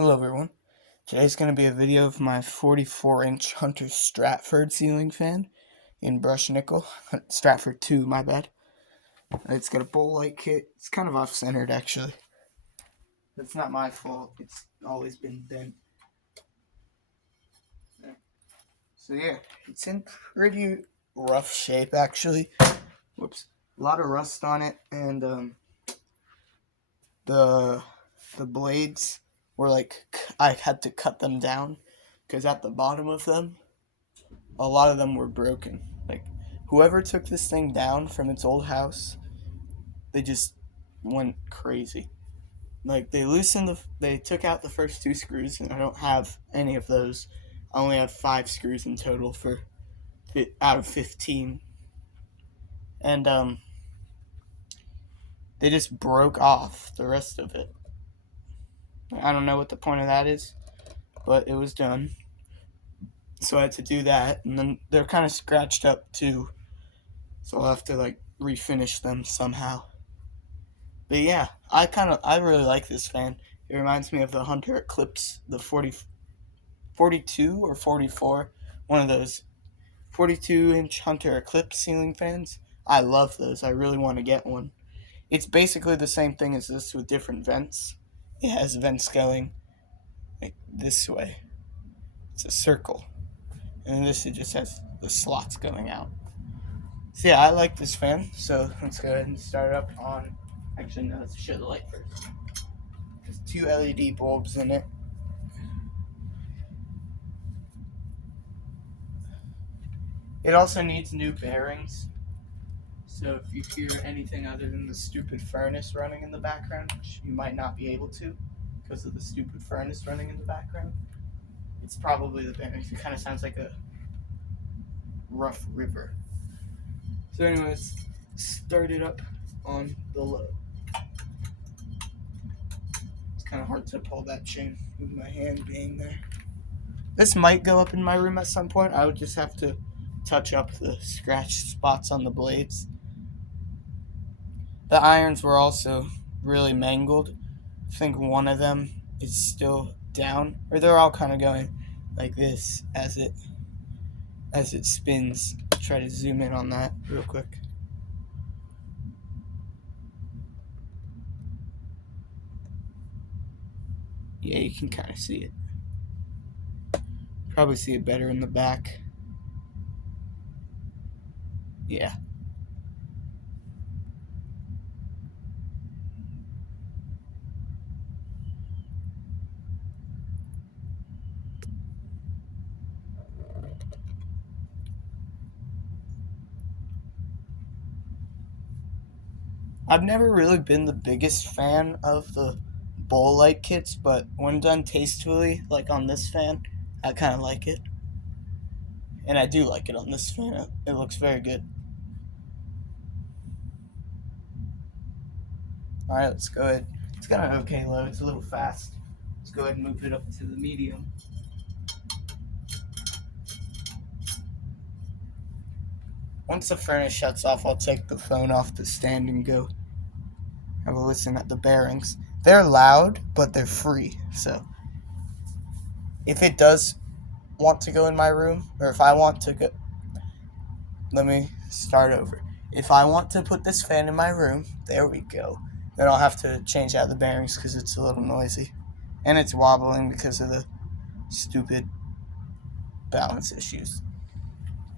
Hello everyone. Today's going to be a video of my 44-inch Hunter Stratford ceiling fan in brushed nickel. Stratford II, my bad. It's got a bowl light kit. It's kind of off-centered actually. It's not my fault. It's always been bent. So yeah, it's in pretty rough shape actually. Whoops. A lot of rust on it, and the blades were like, I had to cut them down because at the bottom of them a lot of them were broken. Like, whoever took this thing down from its old house, they just went crazy. Like, they took out the first two screws, and I don't have any of those. I only have 5 screws in total out of 15. And, they just broke off the rest of it. I don't know what the point of that is, but it was done. So I had to do that, and then they're kind of scratched up too. So I'll have to, like, refinish them somehow. But yeah, I really like this fan. It reminds me of the Hunter Eclipse, the 42 or 44, one of those 42-inch Hunter Eclipse ceiling fans. I love those. I really want to get one. It's basically the same thing as this with different vents. It has vents going like this way. It's a circle. And this, it just has the slots going out. So yeah, I like this fan. So let's go ahead and start up on. Actually, no, let's show the light first. There's 2 LED bulbs in it. It also needs new bearings. So if you hear anything other than the stupid furnace running in the background, which you might not be able to because of the stupid furnace running in the background, it's probably the bearings. It kind of sounds like a rough river. So anyways, start it up on the low. It's kind of hard to pull that chain with my hand being there. This might go up in my room at some point. I would just have to touch up the scratched spots on the blades. The irons were also really mangled. I think one of them is still down, or they're all kind of going like this as it spins. Try to zoom in on that real quick. Yeah, you can kind of see it. Probably see it better in the back. Yeah. I've never really been the biggest fan of the bowl light kits, but when done tastefully, like on this fan, I kind of like it. And I do like it on this fan. It looks very good. Alright, let's go ahead. It's got an okay low. It's a little fast. Let's go ahead and move it up to the medium. Once the furnace shuts off, I'll take the phone off the stand and go have a listen at the bearings. They're loud, but they're free. So if it does want to go in my room, or if I want to go, let me start over. If I want to put this fan in my room, there we go. Then I'll have to change out the bearings because it's a little noisy. And it's wobbling because of the stupid balance issues.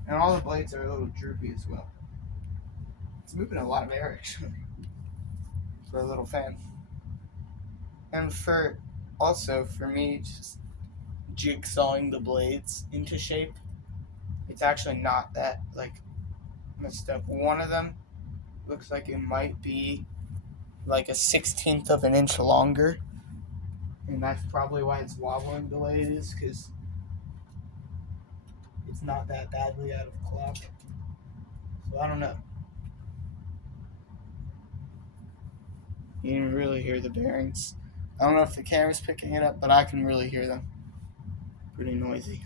And all the blades are a little droopy as well. It's moving a lot of air actually for a little fan. And for me, just jigsawing the blades into shape, it's actually not that like messed up. One of them looks like it might be like a 16th of an inch longer, and that's probably why it's wobbling the way it is, because it's not that badly out of clock. So I don't know. You can really hear the bearings. I don't know if the camera's picking it up, but I can really hear them. Pretty noisy.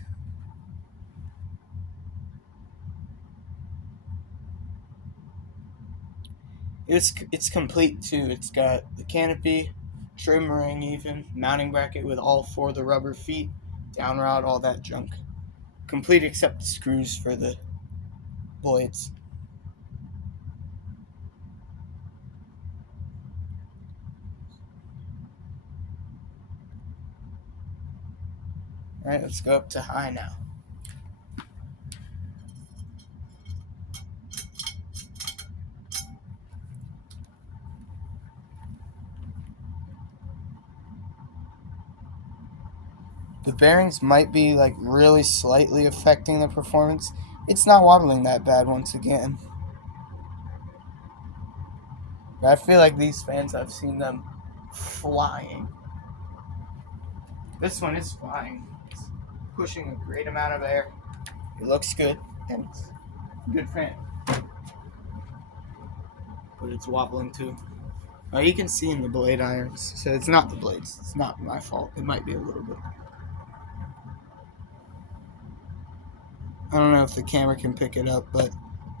It's complete too. It's got the canopy, trim ring even, mounting bracket with all 4 of the rubber feet, down rod, all that junk. Complete except the screws for the blades. Alright, let's go up to high now. The bearings might be like really slightly affecting the performance. It's not wobbling that bad once again. But I feel like these fans, I've seen them flying. This one is flying. It's pushing a great amount of air. It looks good, and it's a good fan. But it's wobbling too. You can see in the blade irons, so it's not the blades. It's not my fault. It might be a little bit. I don't know if the camera can pick it up, but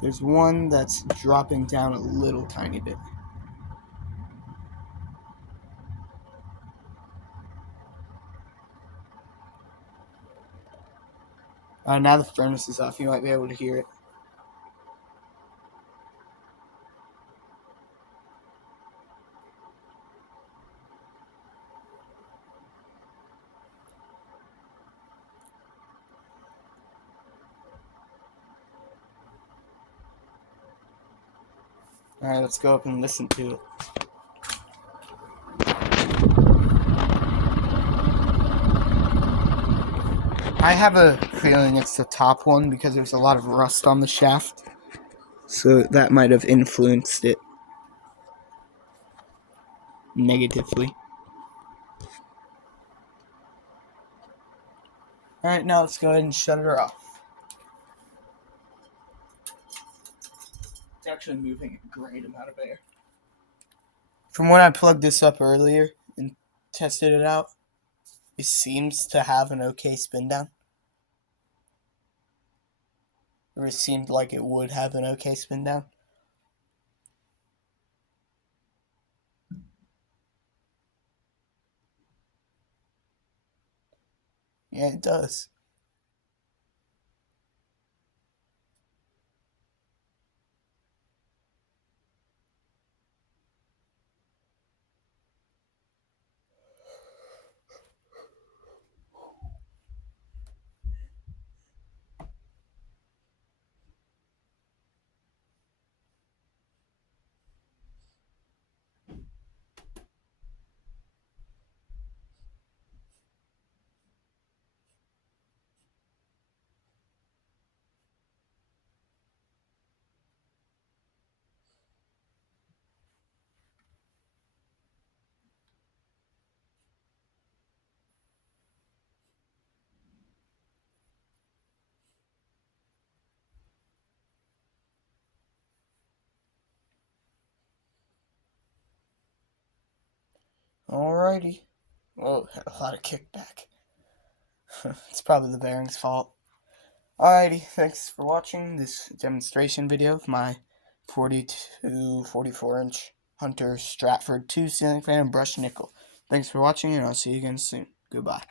there's one that's dropping down a little tiny bit. Now the furnace is off. You might be able to hear it. Alright, let's go up and listen to it. I have a feeling it's the top one because there's a lot of rust on the shaft. So that might have influenced it negatively. Alright, now let's go ahead and shut her off. It's actually moving a great amount of air. From when I plugged this up earlier and tested it out, it seems to have an okay spin down. Or it seemed like it would have an okay spin down. Yeah, it does. Alrighty. Whoa, had a lot of kickback. It's probably the bearing's fault. Alrighty, thanks for watching this demonstration video of my 42, 44 inch Hunter Stratford II ceiling fan and brushed nickel. Thanks for watching, and I'll see you again soon. Goodbye.